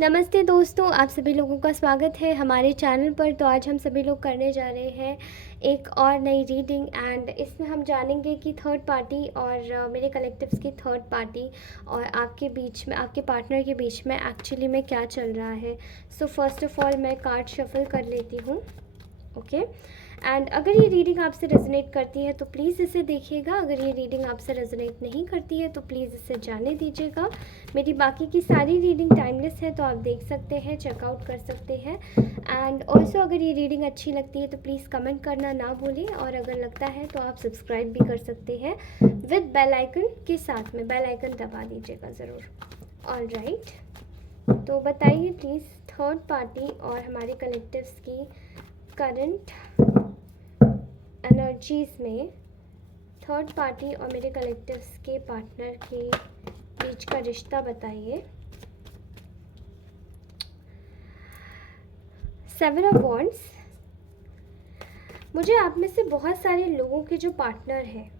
नमस्ते दोस्तों, आप सभी लोगों का स्वागत है हमारे चैनल पर। तो आज हम सभी लोग करने जा रहे हैं एक और नई रीडिंग एंड इसमें हम जानेंगे कि थर्ड पार्टी और मेरे कलेक्टिव्स की थर्ड पार्टी और आपके बीच में, आपके पार्टनर के बीच में एक्चुअली में क्या चल रहा है। सो फर्स्ट ऑफ ऑल मैं कार्ड शफल कर लेती हूँ। ओके एंड अगर ये रीडिंग आपसे रेजोनेट करती है तो प्लीज़ इसे देखिएगा। अगर ये रीडिंग आपसे रेजोनेट नहीं करती है तो प्लीज़ इसे जाने दीजिएगा। मेरी बाकी की सारी रीडिंग टाइमलेस है, तो आप देख सकते हैं, चेकआउट कर सकते हैं। एंड ऑल्सो अगर ये रीडिंग अच्छी लगती है तो प्लीज़ कमेंट करना ना भूलें, और अगर लगता है तो आप सब्सक्राइब भी कर सकते हैं विद बेल आइकन के साथ में। बेल आइकन दबा दीजिएगा ज़रूर। ऑल राइट, तो बताइए प्लीज़ थर्ड पार्टी और हमारे कलेक्टिव्स की करंट एनर्जीज़ में, थर्ड पार्टी और मेरे कलेक्टिव्स के पार्टनर के बीच का रिश्ता बताइए। 7 ऑफ वॉन्ड्स। मुझे आप में से बहुत सारे लोगों के जो पार्टनर हैं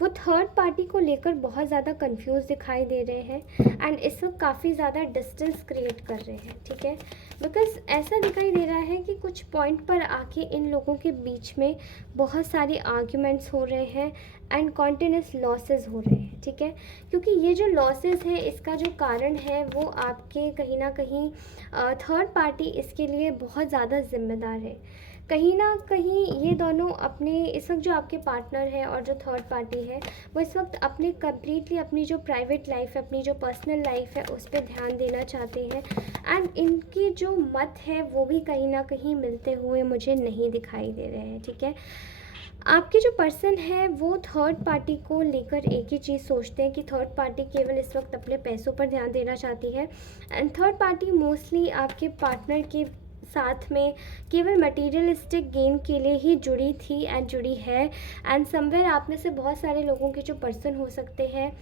वो थर्ड पार्टी को लेकर बहुत ज़्यादा कंफ्यूज दिखाई दे रहे हैं एंड इस वक्त काफ़ी ज़्यादा डिस्टेंस क्रिएट कर रहे हैं, ठीक है। बिकॉज ऐसा दिखाई दे रहा है कि कुछ पॉइंट पर आके इन लोगों के बीच में बहुत सारे आर्ग्यूमेंट्स हो रहे हैं एंड कॉन्टिन्यूस लॉसेस हो रहे हैं, ठीक है। क्योंकि ये जो लॉसेस है इसका जो कारण है वो आपके कहीं ना कहीं थर्ड पार्टी इसके लिए बहुत ज़्यादा जिम्मेदार है। कहीं ना कहीं ये दोनों अपने, इस वक्त जो आपके पार्टनर है और जो थर्ड पार्टी है, वो इस वक्त अपने कम्प्लीटली अपनी जो प्राइवेट लाइफ है, अपनी जो पर्सनल लाइफ है उस पर ध्यान देना चाहते हैं एंड इनकी जो मत है वो भी कहीं ना कहीं मिलते हुए मुझे नहीं दिखाई दे रहे हैं, ठीक है। आपके जो पर्सन है वो थर्ड पार्टी को लेकर एक ही चीज़ सोचते हैं कि थर्ड पार्टी केवल इस वक्त अपने पैसों पर ध्यान देना चाहती है एंड थर्ड पार्टी मोस्टली आपके पार्टनर के साथ में केवल मटेरियलिस्टिक गेन के लिए ही जुड़ी थी एंड जुड़ी है। एंड समवेयर आप में से बहुत सारे लोगों के जो पर्सन हो सकते हैं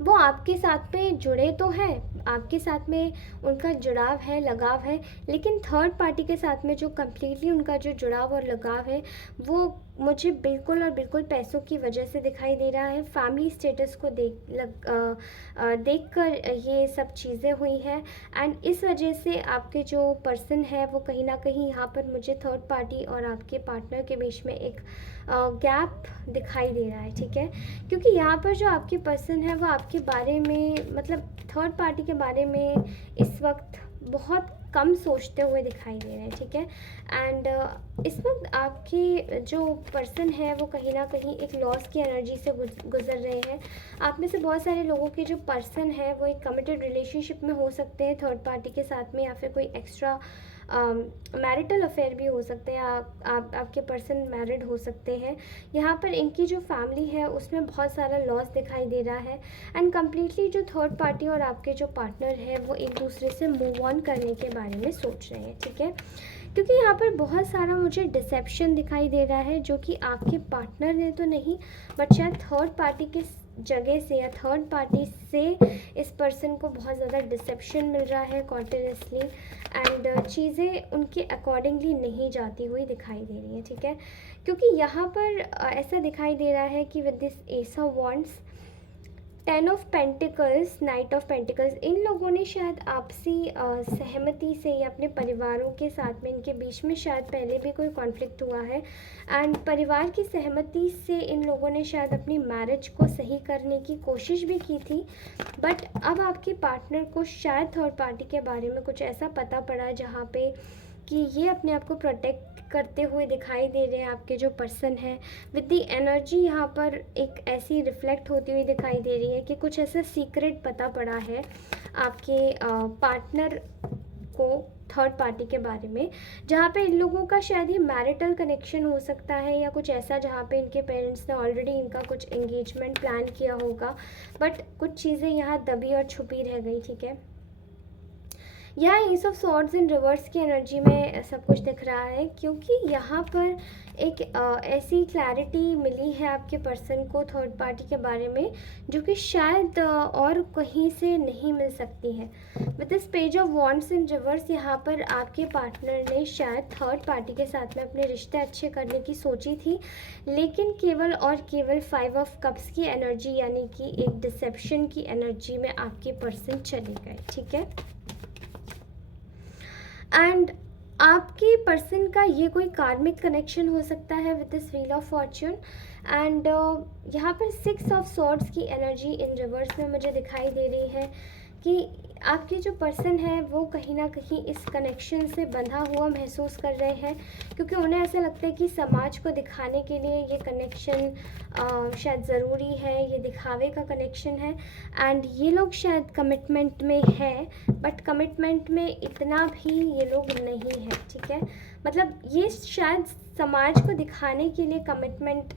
वो आपके साथ में जुड़े तो हैं, आपके साथ में उनका जुड़ाव है, लगाव है, लेकिन थर्ड पार्टी के साथ में जो कम्प्लीटली उनका जो जुड़ाव और लगाव है वो मुझे बिल्कुल और बिल्कुल पैसों की वजह से दिखाई दे रहा है। फैमिली स्टेटस को देख कर ये सब चीज़ें हुई हैं एंड इस वजह से आपके जो पर्सन है वो कहीं ना कहीं यहाँ पर मुझे थर्ड पार्टी और आपके पार्टनर के बीच में एक गैप दिखाई दे रहा है, ठीक है। क्योंकि यहाँ पर जो आपके पर्सन है वो आपके बारे में, मतलब थर्ड पार्टी के बारे में इस वक्त बहुत कम सोचते हुए दिखाई दे रहे हैं, ठीक है। एंड इस वक्त आपके जो पर्सन है वो कहीं ना कहीं एक लॉस की एनर्जी से गुजर रहे हैं। आप में से बहुत सारे लोगों के जो पर्सन है वो एक कमिटेड रिलेशनशिप में हो सकते हैं थर्ड पार्टी के साथ में, या फिर कोई एक्स्ट्रा मैरिटल अफेयर भी हो सकते हैं। आपके पर्सन मैरिड हो सकते हैं। यहाँ पर इनकी जो फैमिली है उसमें बहुत सारा लॉस दिखाई दे रहा है एंड कम्प्लीटली जो थर्ड पार्टी और आपके जो पार्टनर है वो एक दूसरे से मूव ऑन करने के बारे में सोच रहे हैं, ठीक है। क्योंकि यहाँ पर बहुत सारा मुझे डिसेप्शन दिखाई दे रहा है जो कि आपके पार्टनर ने तो नहीं, बट शायद थर्ड पार्टी के जगह से या थर्ड पार्टी से इस पर्सन को बहुत ज़्यादा डिसेप्शन मिल रहा है कॉन्टिन्यूसली एंड चीज़ें उनके अकॉर्डिंगली नहीं जाती हुई दिखाई दे रही है, ठीक है। क्योंकि यहाँ पर ऐसा दिखाई दे रहा है कि with this ace of wands, 10 of pentacles, knight of pentacles, इन लोगों ने शायद आपसी सहमति से या अपने परिवारों के साथ में, इनके बीच में शायद पहले भी कोई कॉन्फ्लिक्ट हुआ है एंड परिवार की सहमति से इन लोगों ने शायद अपनी मैरिज को सही करने की कोशिश भी की थी। बट अब आपके पार्टनर को शायद थर्ड पार्टी के बारे में कुछ ऐसा पता पड़ा जहाँ पे कि ये अपने आप को प्रोटेक्ट करते हुए दिखाई दे रहे हैं। आपके जो पर्सन है विद द एनर्जी यहाँ पर एक ऐसी रिफ्लेक्ट होती हुई दिखाई दे रही है कि कुछ ऐसा सीक्रेट पता पड़ा है आपके पार्टनर को थर्ड पार्टी के बारे में, जहाँ पे इन लोगों का शायद ये मैरिटल कनेक्शन हो सकता है या कुछ ऐसा जहाँ पे इनके पेरेंट्स ने ऑलरेडी इनका कुछ एंगेजमेंट प्लान किया होगा, बट कुछ चीज़ें यहाँ दबी और छुपी रह गई, ठीक है। यहाँ ईस ऑफ सॉर्ड्स इन रिवर्स की एनर्जी में सब कुछ दिख रहा है, क्योंकि यहाँ पर एक ऐसी क्लैरिटी मिली है आपके पर्सन को थर्ड पार्टी के बारे में जो कि शायद और कहीं से नहीं मिल सकती है। With this page of wands in reverse, यहाँ पर आपके पार्टनर ने शायद थर्ड पार्टी के साथ में अपने रिश्ते अच्छे करने की सोची थी, लेकिन केवल और केवल 5 ऑफ कप्स की एनर्जी यानी कि एक डिसेप्शन की एनर्जी में आपके पर्सन चले गए, ठीक है। एंड आपके पर्सन का ये कोई कार्मिक कनेक्शन हो सकता है with this wheel of Fortune. And यहाँ पर 6 ऑफ सॉर्ड्स की एनर्जी इन रिवर्स में मुझे दिखाई दे रही है कि आपके जो पर्सन है वो कहीं ना कहीं इस कनेक्शन से बंधा हुआ महसूस कर रहे हैं, क्योंकि उन्हें ऐसा लगता है कि समाज को दिखाने के लिए ये कनेक्शन शायद ज़रूरी है, ये दिखावे का कनेक्शन है। एंड ये लोग शायद कमिटमेंट में है, बट कमिटमेंट में इतना भी ये लोग नहीं है, ठीक है। मतलब ये शायद समाज को दिखाने के लिए कमिटमेंट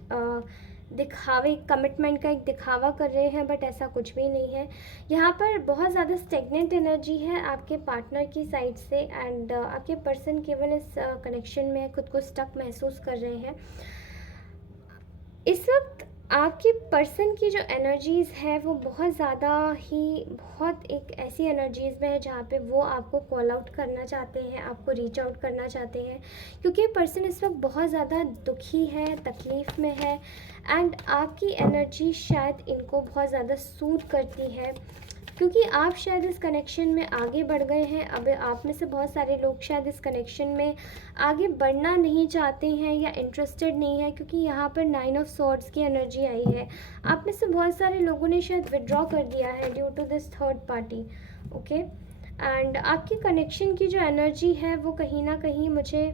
का एक दिखावा कर रहे हैं, बट ऐसा कुछ भी नहीं है। यहाँ पर बहुत ज़्यादा स्टेगनेंट एनर्जी है आपके पार्टनर की साइड से। एंड आपके पर्सन केवल इस कनेक्शन में खुद को स्टक महसूस कर रहे हैं। इस वक्त आपके पर्सन की जो एनर्जीज़ है वो बहुत एक ऐसी एनर्जीज़ में है जहाँ पे वो आपको कॉल आउट करना चाहते हैं, आपको रीच आउट करना चाहते हैं, क्योंकि पर्सन इस वक्त बहुत ज़्यादा दुखी है, तकलीफ़ में है। एंड आपकी एनर्जी शायद इनको बहुत ज़्यादा सूद करती है, क्योंकि आप शायद इस कनेक्शन में आगे बढ़ गए हैं। अब आप में से बहुत सारे लोग शायद इस कनेक्शन में आगे बढ़ना नहीं चाहते हैं या इंटरेस्टेड नहीं है, क्योंकि यहाँ पर 9 ऑफ सॉर्ड्स की एनर्जी आई है। आप में से बहुत सारे लोगों ने शायद विड्रॉ कर दिया है due to this third party, okay. And आपकी कनेक्शन की जो एनर्जी है वो कहीं ना कहीं मुझे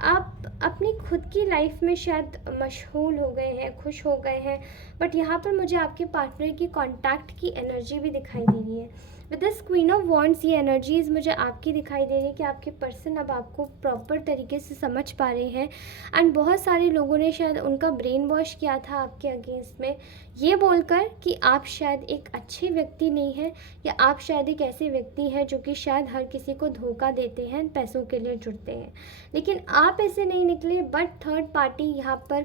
आप अपनी खुद की लाइफ में शायद मशगूल हो गए हैं, खुश हो गए हैं, बट यहाँ पर मुझे आपके पार्टनर की कांटेक्ट की एनर्जी भी दिखाई दे रही है। With this queen of wands ये एनर्जीज़ मुझे आपकी दिखाई दे रही है कि आपके पर्सन अब आपको प्रॉपर तरीके से समझ पा रहे हैं। एंड बहुत सारे लोगों ने शायद उनका ब्रेन वॉश किया था आपके अगेंस्ट में, ये बोलकर कि आप शायद एक अच्छे व्यक्ति नहीं हैं, या आप शायद एक ऐसे व्यक्ति हैं जो कि शायद हर किसी को धोखा देते हैं, पैसों के लिए जुड़ते हैं। लेकिन आप ऐसे नहीं निकले, बट थर्ड पार्टी यहाँ पर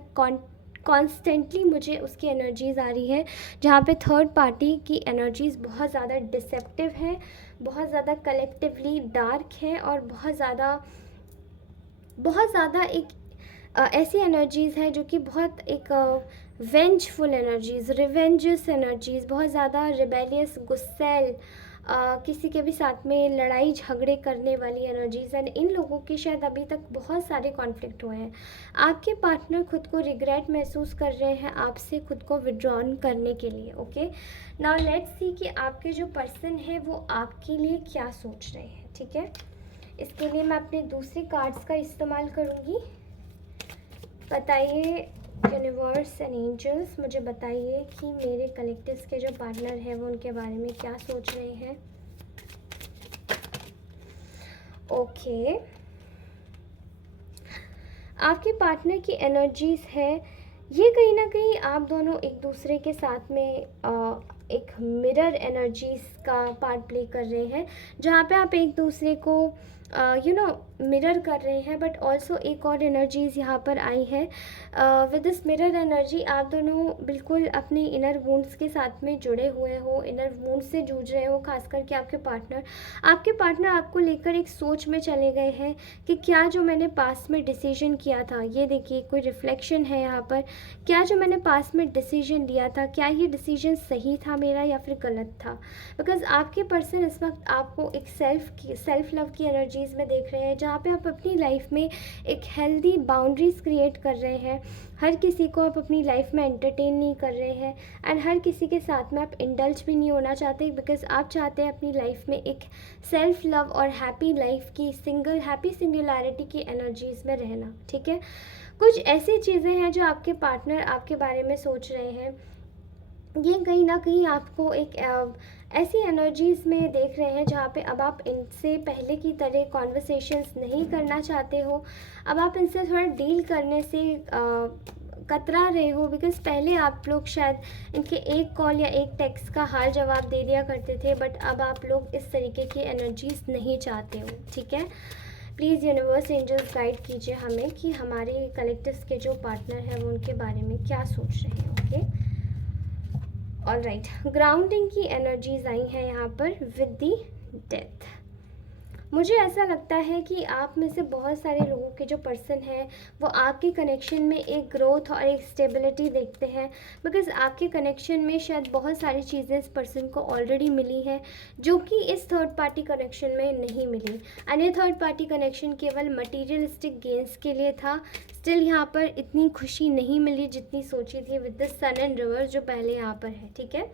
कॉन्स्टेंटली मुझे उसकी एनर्जीज़ आ रही है, जहाँ पे थर्ड पार्टी की एनर्जीज़ बहुत ज़्यादा डिसेप्टिव है, बहुत ज़्यादा कलेक्टिवली डार्क है, और बहुत ज़्यादा एक ऐसी एनर्जीज़ है जो कि बहुत एक वेंजफुल एनर्जीज़, रिवेंजस एनर्जीज़, बहुत ज़्यादा रिबेलियस, गुस्सैल, किसी के भी साथ में लड़ाई झगड़े करने वाली एनर्जीज़। एंड इन लोगों के शायद अभी तक बहुत सारे कॉन्फ्लिक्ट हुए हैं। आपके पार्टनर खुद को रिग्रेट महसूस कर रहे हैं आपसे खुद को विड्रॉन करने के लिए, ओके। नाउ लेट्स सी कि आपके जो पर्सन है वो आपके लिए क्या सोच रहे हैं, ठीक है। इसके लिए मैं अपने दूसरे कार्ड्स का इस्तेमाल करूँगी। बताइए यूनिवर्स एंड एंजल्स, मुझे बताइए कि मेरे कलेक्टिव्स के जो पार्टनर हैं वो उनके बारे में क्या सोच रहे हैं। ओके, आपके पार्टनर की एनर्जीज है ये कहीं ना कहीं आप दोनों एक दूसरे के साथ में एक मिरर एनर्जीज का पार्ट प्ले कर रहे हैं, जहाँ पे आप एक दूसरे को मिरर कर रहे हैं। बट ऑल्सो एक और एनर्जीज़ यहाँ पर आई है। विद दिस मिरर एनर्जी आप दोनों बिल्कुल अपने इनर वुंड्स के साथ में जुड़े हुए हो, इनर वुंड्स से जूझ रहे हो। खास करके आपके पार्टनर आपको लेकर एक सोच में चले गए हैं कि क्या जो मैंने पास्ट में डिसीजन किया था, ये देखिए कोई रिफ्लेक्शन है यहाँ पर, क्या जो मैंने पास्ट में डिसीजन लिया था क्या ये डिसीजन सही था मेरा या फिर गलत था। बिकॉज आपके पर्सन इस वक्त आपको एक सेल्फ लव की एनर्जीज़ में देख रहे हैं, जहाँ पे आप अपनी लाइफ में एक हेल्दी बाउंड्रीज क्रिएट कर रहे हैं। हर किसी को आप अपनी लाइफ में एंटरटेन नहीं कर रहे हैं, एंड हर किसी के साथ में आप इंडल्ज भी नहीं होना चाहते, बिकॉज आप चाहते हैं अपनी लाइफ में एक सेल्फ लव और हैप्पी लाइफ की हैप्पी सिंगुलैरिटी की एनर्जीज़ में रहना, ठीक है। कुछ ऐसी चीज़ें हैं जो आपके पार्टनर आपके बारे में सोच रहे हैं। ये कहीं ना कहीं आपको एक ऐसी एनर्जीज़ में देख रहे हैं जहाँ पे अब आप इनसे पहले की तरह कॉन्वर्सेशंस नहीं करना चाहते हो। अब आप इनसे थोड़ा डील करने से कतरा रहे हो, बिकॉज़ पहले आप लोग शायद इनके एक कॉल या एक टेक्स्ट का हाल जवाब दे दिया करते थे, बट अब आप लोग इस तरीके की एनर्जीज़ नहीं चाहते हो, ठीक है। प्लीज़ यूनिवर्स एंजल्स गाइड कीजिए हमें कि हमारे कलेक्टिव्स के जो पार्टनर हैं वो उनके बारे में क्या सोच रहे हैं, ओके। ऑलराइट, ग्राउंडिंग की एनर्जीज आई हैं यहाँ पर विद दी डेथ। मुझे ऐसा लगता है कि आप में से बहुत सारे लोगों के जो पर्सन हैं वो आपके कनेक्शन में एक ग्रोथ और एक स्टेबिलिटी देखते हैं, बिकॉज़ आपके कनेक्शन में शायद बहुत सारी चीज़ें इस पर्सन को ऑलरेडी मिली हैं जो कि इस थर्ड पार्टी कनेक्शन में नहीं मिली। एंड ये थर्ड पार्टी कनेक्शन केवल मटीरियलिस्टिक गेंस के लिए था। स्टिल यहाँ पर इतनी खुशी नहीं मिली जितनी सोची थी with the sun and river जो पहले यहाँ पर है, ठीक है।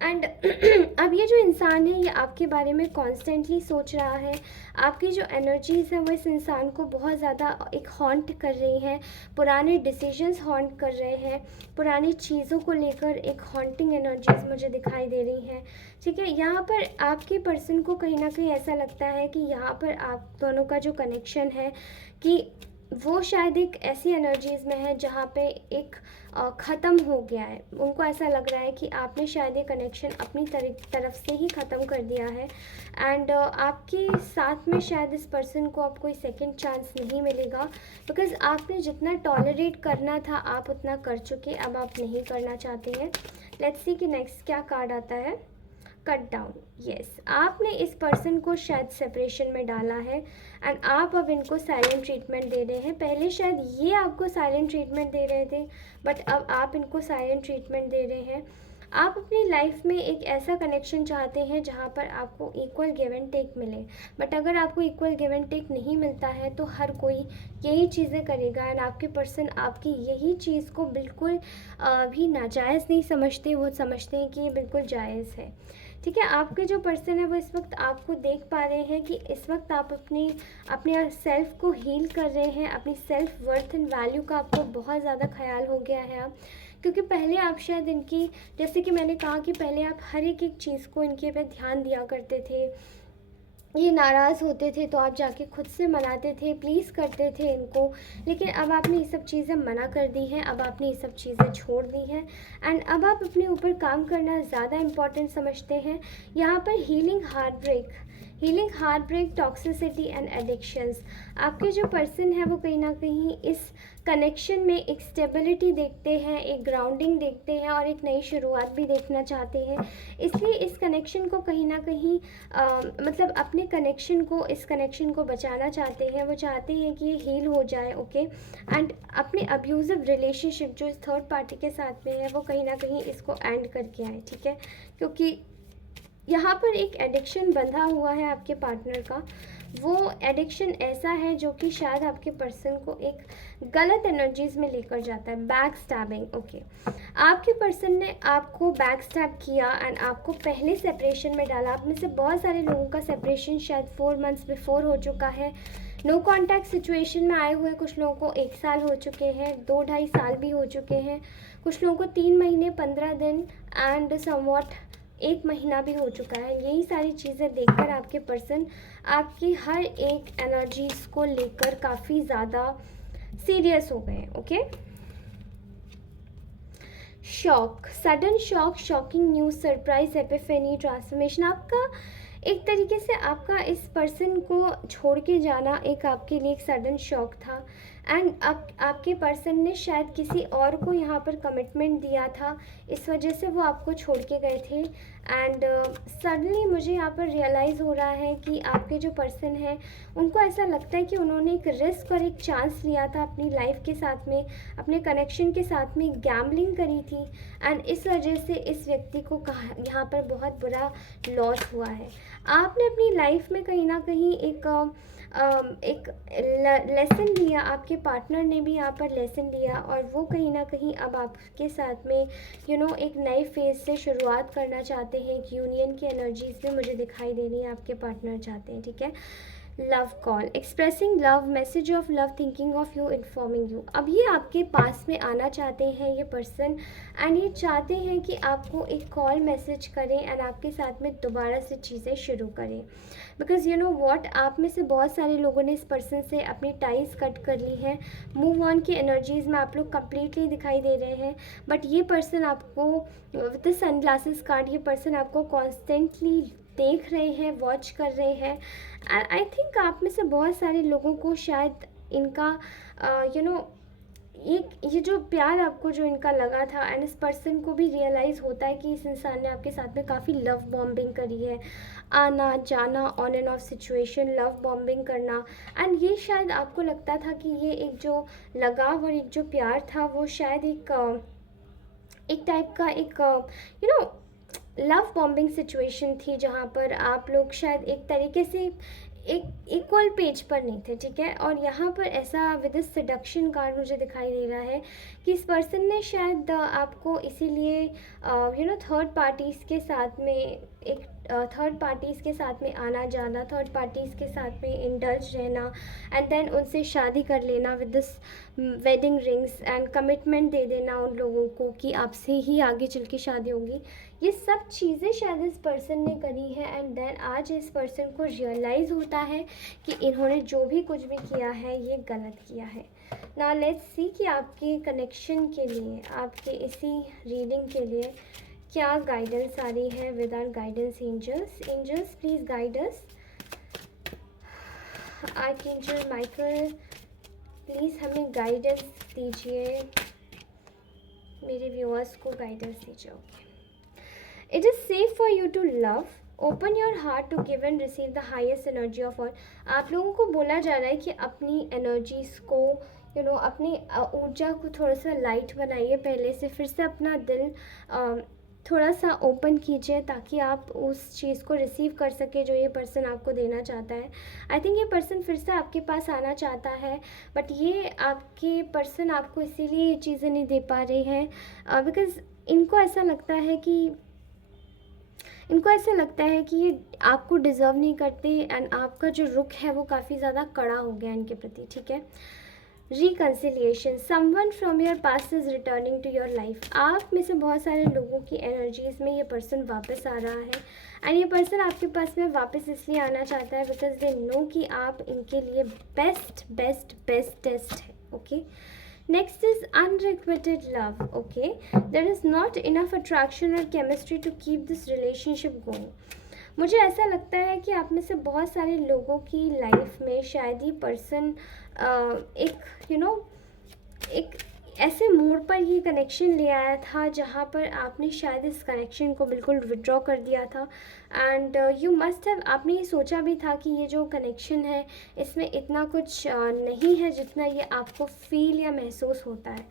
एंड अब ये जो इंसान है ये आपके बारे में कॉन्स्टेंटली सोच रहा है। आपकी जो एनर्जीज़ हैं वो इस इंसान को बहुत ज़्यादा एक हॉन्ट कर रही हैं, पुराने डिसीजंस हॉन्ट कर रहे हैं, पुरानी चीज़ों को लेकर एक हॉन्टिंग एनर्जीज़ मुझे दिखाई दे रही हैं, ठीक है। यहाँ पर आपके पर्सन को कहीं ना कहीं ऐसा लगता है कि यहाँ पर आप दोनों का जो कनेक्शन है कि वो शायद एक ऐसी एनर्जीज़ में है जहाँ पे एक ख़त्म हो गया है। उनको ऐसा लग रहा है कि आपने शायद ये कनेक्शन अपनी तरफ से ही ख़त्म कर दिया है। एंड आपके साथ में शायद इस पर्सन को अब कोई सेकंड चांस नहीं मिलेगा, बिकॉज़ आपने जितना टॉलरेट करना था आप उतना कर चुके, अब आप नहीं करना चाहते हैं। लेट्स सी कि नेक्स्ट क्या कार्ड आता है। Cut down. यस, आपने इस पर्सन को शायद सेपरेशन में डाला है एंड आप अब इनको साइलेंट ट्रीटमेंट दे रहे हैं। पहले शायद ये आपको साइलेंट ट्रीटमेंट दे रहे थे, बट अब आप इनको साइलेंट ट्रीटमेंट दे रहे हैं। आप अपनी लाइफ में एक ऐसा कनेक्शन चाहते हैं जहाँ पर आपको इक्वल गिव एंड टेक मिले, बट अगर आपको इक्वल गिव एंड टेक नहीं मिलता है तो हर कोई यही चीज़ें करेगा एंड आपके पर्सन आपकी यही चीज़ को बिल्कुल भी नाजायज़ नहीं समझते, वो समझते हैं कि ये बिल्कुल जायज़ है, ठीक है। आपके जो पर्सन है वो इस वक्त आपको देख पा रहे हैं कि इस वक्त आप अपने सेल्फ को हील कर रहे हैं, अपनी सेल्फ वर्थ एंड वैल्यू का आपको बहुत ज़्यादा ख्याल हो गया है अब, क्योंकि पहले आप शायद इनकी, जैसे कि मैंने कहा कि पहले आप हर एक चीज़ को इनके पे ध्यान दिया करते थे, ये नाराज़ होते थे तो आप जाके खुद से मनाते थे, प्लीज़ करते थे इनको, लेकिन अब आपने ये सब चीज़ें मना कर दी हैं, अब आपने ये सब चीज़ें छोड़ दी हैं एंड अब आप अपने ऊपर काम करना ज़्यादा इम्पॉर्टेंट समझते हैं। यहाँ पर healing heartbreak, toxicity and addictions. आपके जो पर्सन है वो कहीं ना कहीं इस कनेक्शन में एक स्टेबिलिटी देखते हैं, एक ग्राउंडिंग देखते हैं और एक नई शुरुआत भी देखना चाहते हैं। इसलिए इस कनेक्शन को कहीं ना कहीं मतलब अपने इस कनेक्शन को बचाना चाहते हैं। वो चाहते हैं कि ये हील हो जाए, ओके। एंड अपने अब्यूज़िव रिलेशनशिप जो इस थर्ड पार्टी के साथ में है वो कहीं ना कहीं इसको एंड करके आए, ठीक है, क्योंकि यहाँ पर एक एडिक्शन बंधा हुआ है आपके पार्टनर का। वो एडिक्शन ऐसा है जो कि शायद आपके पर्सन को एक गलत एनर्जीज़ में लेकर जाता है। Back stabbing, okay. आपके पर्सन ने आपको बैक स्टैब किया एंड आपको पहले सेपरेशन में डाला। आप में से बहुत सारे लोगों का सेपरेशन शायद 4 मंथ्स बिफोर हो चुका है। नो कॉन्टैक्ट सिचुएशन में आए हुए कुछ लोगों को 1 साल हो चुके हैं, 2-2.5 साल भी हो चुके हैं, कुछ लोगों को 3 महीने 15 दिन एंड समवॉट 1 महीना भी हो चुका है। यही सारी चीज़ें देखकर आपके पर्सन आपकी हर एक एनर्जीज को लेकर काफ़ी ज़्यादा सीरियस हो गए, okay. Shock, sudden shock, shocking news, surprise, epiphany, transformation. आपका एक तरीके से आपका इस पर्सन को छोड़ के जाना एक आपके लिए एक सडन शॉक था एंड आपके पर्सन ने शायद किसी और को यहाँ पर कमिटमेंट दिया था, इस वजह से वो आपको छोड़ के गए थे। एंड सडनली मुझे यहाँ पर रियलाइज़ हो रहा है कि आपके जो पर्सन है उनको ऐसा लगता है कि उन्होंने एक रिस्क और एक चांस लिया था अपनी लाइफ के साथ में, अपने कनेक्शन के साथ में गैम्बलिंग करी थी एंड इस वजह से इस व्यक्ति को यहाँ पर बहुत बुरा लॉस हुआ है। आपने अपनी लाइफ में कहीं ना कहीं एक लेसन लिया, आपके पार्टनर ने भी यहाँ पर लेसन लिया और वो कहीं ना कहीं अब आपके साथ में एक नए फेज से शुरुआत करना चाहते हैं। एक यूनियन की एनर्जीज भी मुझे दिखाई दे रही है, आपके पार्टनर चाहते हैं, ठीक है। Love call, expressing love, message of love, thinking of you, informing you. अब ये आपके पास में आना चाहते हैं ये पर्सन एंड ये चाहते हैं कि आपको एक कॉल मैसेज करें एंड आपके साथ में दोबारा से चीज़ें शुरू करें, बिकॉज यू नो वॉट, आप में से बहुत सारे लोगों ने इस पर्सन से अपनी टाइज कट कर ली है। मूव ऑन की एनर्जीज़ में आप लोग कम्प्लीटली दिखाई दे रहे हैं, बट ये पर्सन आपको विद द सनग्लासेस कार्ड, ये पर्सन आपको कॉन्स्टेंटली देख रहे हैं, वॉच कर रहे हैं एंड आई थिंक आप में से बहुत सारे लोगों को शायद इनका एक ये जो प्यार आपको जो इनका लगा था, एंड इस पर्सन को भी रियलाइज़ होता है कि इस इंसान ने आपके साथ में काफ़ी लव बॉम्बिंग करी है, आना जाना, on end of situation, love bombing करना। एंड ये शायद आपको लगता था कि ये एक जो लगाव और एक जो प्यार था वो शायद एक टाइप का एक you know love bombing situation थी, जहाँ पर आप लोग शायद एक तरीके से एक इक्वल पेज पर नहीं थे, ठीक है। और यहाँ पर ऐसा विद दिस सेडक्शन कार्ड मुझे दिखाई दे रहा है कि इस पर्सन ने शायद आपको इसीलिए थर्ड पार्टीज़ के साथ में एक थर्ड पार्टीज़ के साथ में आना जाना, थर्ड पार्टीज़ के साथ में इंडल्ज रहना, एंड देन उनसे शादी कर लेना with this wedding rings, and commitment दे देना उन लोगों को कि आपसे ही आगे चल के शादी होगी। ये सब चीज़ें शायद इस पर्सन ने करी है, एंड देन आज इस पर्सन को रियलाइज़ होता है कि इन्होंने जो भी कुछ भी किया है ये गलत किया है। नाउ लेट्स सी कि आपके कनेक्शन के लिए, आपके इसी रीडिंग के लिए क्या गाइडेंस आ रही है with our guidance angels. Angels please guide us. Archangel Michael please हमें गाइडेंस दीजिए, मेरे व्यूअर्स को गाइडेंस दीजिए। It is safe for you to love, open your heart to give and receive the highest energy of all. आप लोगों को बोला जा रहा है कि अपनी एनर्जीज़ को अपनी ऊर्जा को थोड़ा सा लाइट बनाइए पहले से, फिर से अपना दिल थोड़ा सा ओपन कीजिए ताकि आप उस चीज़ को रिसीव कर सके जो ये पर्सन आपको देना चाहता है। आई थिंक ये पर्सन फिर से आपके पास आना चाहता है, बट ये आपके पर्सन आपको इसीलिए ये चीज़ें नहीं दे पा रहे हैं बिकॉज़ इनको ऐसा लगता है कि ये आपको डिज़र्व नहीं करते, एंड आपका जो रुख है वो काफ़ी ज़्यादा कड़ा हो गया इनके प्रति, ठीक है। Reconciliation, someone from your past is returning to your life. आप में से बहुत सारे लोगों की एनर्जीज़ में ये पर्सन वापस आ रहा है, एंड ये पर्सन आपके पास में वापस इसलिए आना चाहता है बिकॉज दे नो कि आप इनके लिए बेस्टेस्ट है, okay. Next is unrequited love, okay. There is not enough attraction or chemistry to keep this relationship going. मुझे ऐसा लगता है कि आप में से बहुत सारे लोगों की लाइफ में शायद ही पर्सन एक ऐसे मोड़ पर ये कनेक्शन ले आया था जहाँ पर आपने शायद इस कनेक्शन को बिल्कुल विड्रॉ कर दिया था, एंड यू मस्ट हैव, आपने ये सोचा भी था कि ये जो कनेक्शन है इसमें इतना कुछ नहीं है जितना ये आपको फील या महसूस होता है,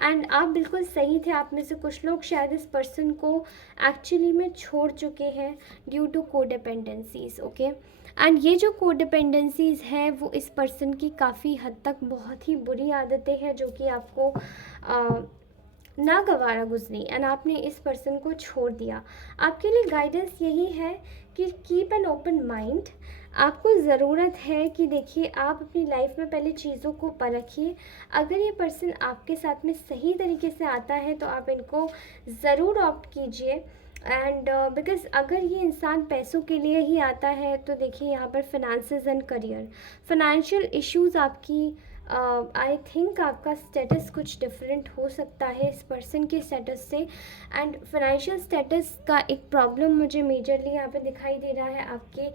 एंड आप बिल्कुल सही थे। आप में से कुछ लोग शायद इस पर्सन को एक्चुअली में छोड़ चुके हैं ड्यू टू कोडिपेंडेंसीज, ओके। एंड ये जो कोडिपेंडेंसीज है वो इस पर्सन की काफ़ी हद तक बहुत ही बुरी आदतें हैं जो कि आपको नागवारा गुजरी, एंड आपने इस पर्सन को छोड़ दिया। आपके लिए गाइडेंस यही है कि कीप एन ओपन माइंड। आपको ज़रूरत है कि देखिए आप अपनी लाइफ में पहले चीज़ों को परखिए। अगर ये पर्सन आपके साथ में सही तरीके से आता है तो आप इनको ज़रूर ऑप्ट कीजिए, एंड बिकॉज़ अगर ये इंसान पैसों के लिए ही आता है तो देखिए यहाँ पर finances and career, financial issues आपकी आई थिंक आपका स्टेटस कुछ डिफरेंट हो सकता है इस पर्सन के स्टेटस से, एंड फाइनेंशियल स्टेटस का एक प्रॉब्लम मुझे मेजरली यहाँ पे दिखाई दे रहा है आपके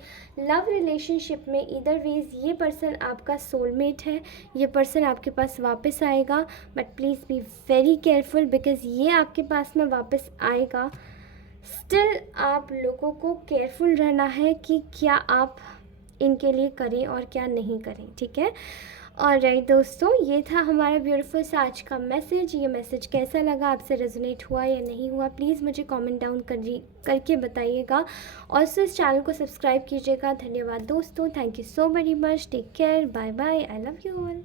लव रिलेशनशिप में। ईदर वेज ये पर्सन आपका सोलमेट है, ये पर्सन आपके पास वापस आएगा, but please be very careful because ये आपके पास में वापस आएगा। स्टिल आप लोगों को केयरफुल रहना है कि क्या आप इनके लिए करें और क्या नहीं करें, ठीक है। और राइट दोस्तों, ये था हमारा ब्यूटीफुल सा आज का मैसेज। ये मैसेज कैसा लगा, आपसे रेजोनेट हुआ या नहीं हुआ, प्लीज़ मुझे कमेंट डाउन करके बताइएगा। और इस चैनल को सब्सक्राइब कीजिएगा। धन्यवाद दोस्तों, thank you so very much, take care, bye bye, I love you all.